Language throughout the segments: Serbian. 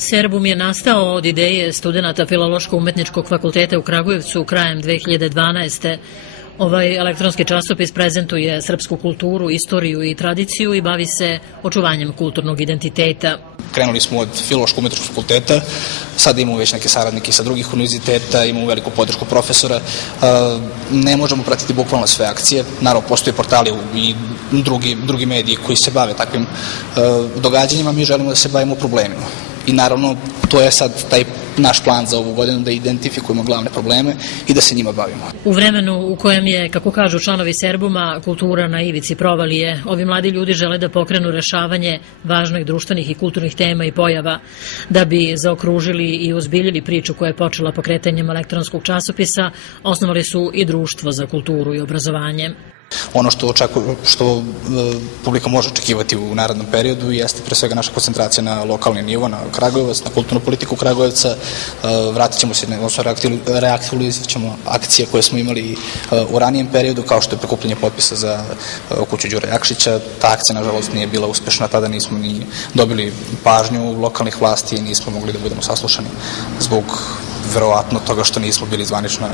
Serbum je nastao od ideje studenta Filološko-umetničkog fakulteta u Kragujevcu krajem 2012. Ovaj elektronski časopis prezentuje srpsku kulturu, istoriju i tradiciju i bavi se očuvanjem kulturnog identiteta. Krenuli smo od Filološko-umetničkog fakulteta, sada imamo već neke saradnike sa drugih univerziteta, imamo veliku podršku profesora. Ne možemo pratiti bukvalno sve akcije, naravno postoje portali i drugi mediji koji se bave takvim događanjima, mi želimo da se bavimo problemima. I naravno, to je sad taj naš plan za ovu godinu, da identifikujemo glavne probleme i da se njima bavimo. U vremenu u kojem je, kako kažu članovi Serbuma, kultura na ivici provalije, ovi mladi ljudi žele da pokrenu rešavanje važnih društvenih i kulturnih tema i pojava. Da bi zaokružili i ozbiljili priču koja je počela pokretanjem elektronskog časopisa, osnovali su i Društvo za kulturu i obrazovanje. Ono što publika može očekivati u narednom periodu jeste pre svega naša koncentracija na lokalni nivo, na Kragujevac, na kulturnu politiku Kragujevca. Vratit ćemo se, odnosno reaktualizovat ćemo akcije koje smo imali u ranijem periodu, kao što je prikupljanje potpisa za kuću Đure Jakšića. Ta akcija, nažalost, nije bila uspešna, tada nismo ni dobili pažnju lokalnih vlasti i nismo mogli da budemo saslušani zbog verovatno toga što nismo bili zvanična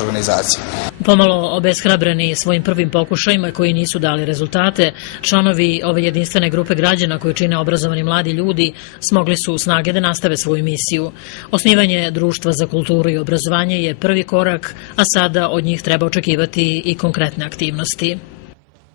organizacija. Pomalo obeshrabreni svojim prvim pokušajima koji nisu dali rezultate, članovi ove jedinstvene grupe građana koji čine obrazovani mladi ljudi smogli su snage da nastave svoju misiju. Osnivanje Društva za kulturu i obrazovanje je prvi korak, a sada od njih treba očekivati i konkretne aktivnosti.